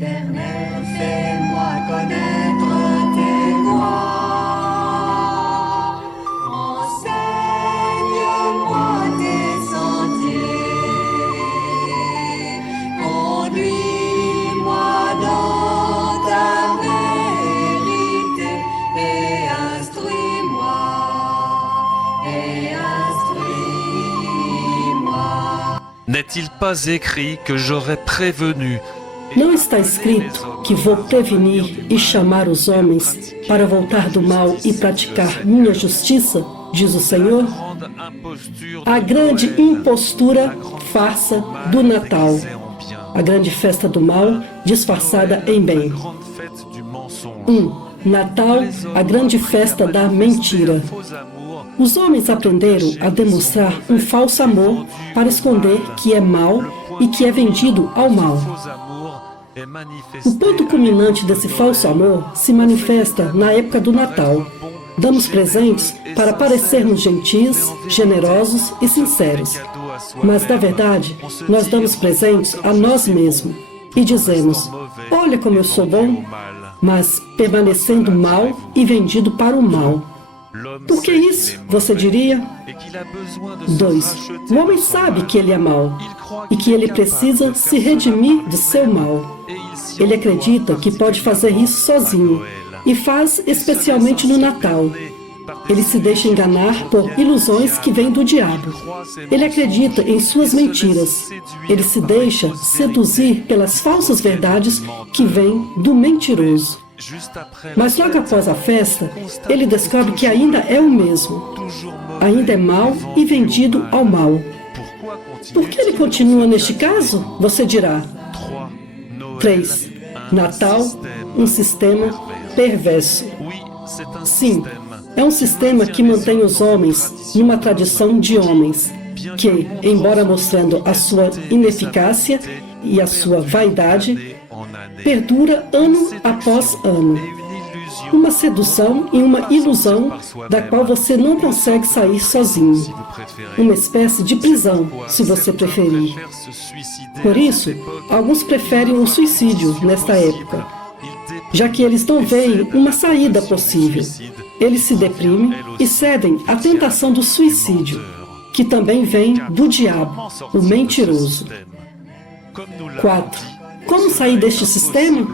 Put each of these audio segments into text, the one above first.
Éternel, fais-moi connaître tes voies. Enseigne-moi tes sentiers. Conduis-moi dans ta vérité et instruis-moi. N'est-il pas écrit que j'aurais prévenu? Não está escrito que vou prevenir e chamar os homens para voltar do mal e praticar minha justiça, diz o Senhor? A grande impostura, farsa do Natal, a grande festa do mal disfarçada em bem. Natal, a grande festa da mentira. Os homens aprenderam a demonstrar um falso amor para esconder que é mal e que é vendido ao mal. O ponto culminante desse falso amor se manifesta na época do Natal. Damos presentes para parecermos gentis, generosos e sinceros. Mas, na verdade, nós damos presentes a nós mesmos e dizemos: olha como eu sou bom, mas permanecendo mal e vendido para o mal. Por que isso, você diria? 2. O homem sabe que ele é mau e que ele precisa se redimir do seu mal. Ele acredita que pode fazer isso sozinho e faz especialmente no Natal. Ele se deixa enganar por ilusões que vêm do diabo. Ele acredita em suas mentiras. Ele se deixa seduzir pelas falsas verdades que vêm do mentiroso. Mas logo após a festa, ele descobre que ainda é o mesmo. Ainda é mau e vendido ao mal. Por que ele continua neste caso? Você dirá. 3. Natal, um sistema perverso. Sim, é um sistema que mantém os homens numa tradição de homens, que, embora mostrando a sua ineficácia e a sua vaidade, perdura ano após ano. Uma sedução e uma ilusão da qual você não consegue sair sozinho. Uma espécie de prisão, se você preferir. Por isso, alguns preferem o suicídio nesta época, já que eles não veem uma saída possível. Eles se deprimem e cedem à tentação do suicídio, que também vem do diabo, o mentiroso. 4. Como sair deste sistema?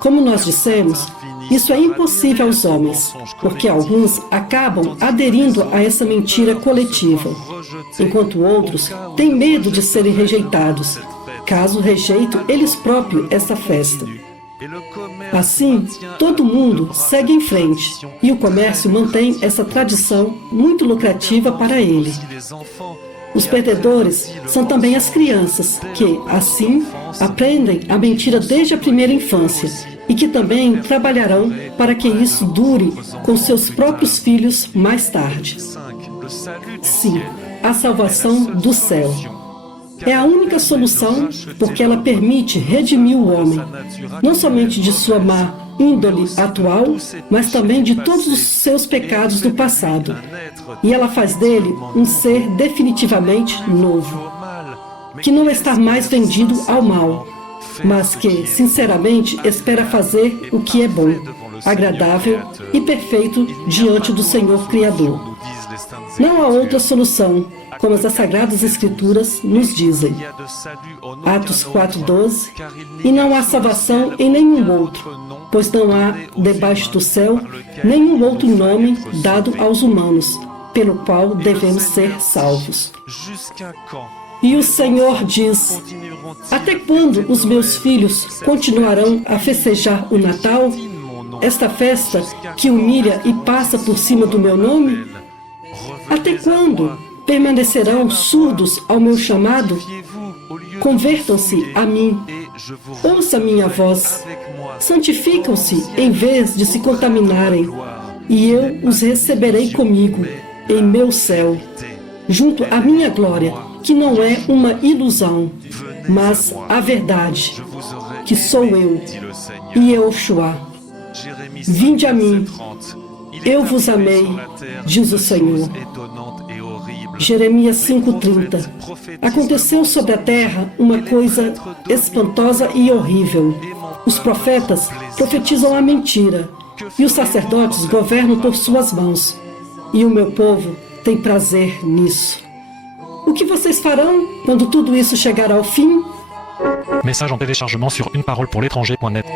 Como nós dissemos, isso é impossível aos homens, porque alguns acabam aderindo a essa mentira coletiva, enquanto outros têm medo de serem rejeitados, caso rejeitem eles próprios essa festa. Assim, todo mundo segue em frente, e o comércio mantém essa tradição muito lucrativa para ele. Os perdedores são também as crianças, que, assim, aprendem a mentira desde a primeira infância e que também trabalharão para que isso dure com seus próprios filhos mais tarde. 5. A salvação do céu. É a única solução porque ela permite redimir o homem, não somente de sua má índole atual, mas também de todos os seus pecados do passado. E ela faz dele um ser definitivamente novo, que não está mais vendido ao mal, mas que, sinceramente, espera fazer o que é bom, agradável e perfeito diante do Senhor Criador. Não há outra solução, como as Sagradas Escrituras nos dizem. Atos 4:12. E não há salvação em nenhum outro, pois não há debaixo do céu nenhum outro nome dado aos humanos, pelo qual devemos ser salvos. E o Senhor diz: até quando os meus filhos continuarão a festejar o Natal, esta festa que humilha e passa por cima do meu nome? Até quando permanecerão surdos ao meu chamado? Convertam-se a mim, ouça minha voz, santificam-se em vez de se contaminarem, e eu os receberei comigo, em meu céu, junto à minha glória, que não é uma ilusão, mas a verdade, que sou eu, e Yehoshua. Vinde a mim, eu vos amei, diz o Senhor. Jeremias 5:30. Aconteceu sobre a terra uma coisa espantosa e horrível. Os profetas profetizam a mentira, e os sacerdotes governam por suas mãos. E o meu povo tem prazer nisso. O que vocês farão quando tudo isso chegar ao fim? Message en téléchargement sur uneparolepourlétranger.net.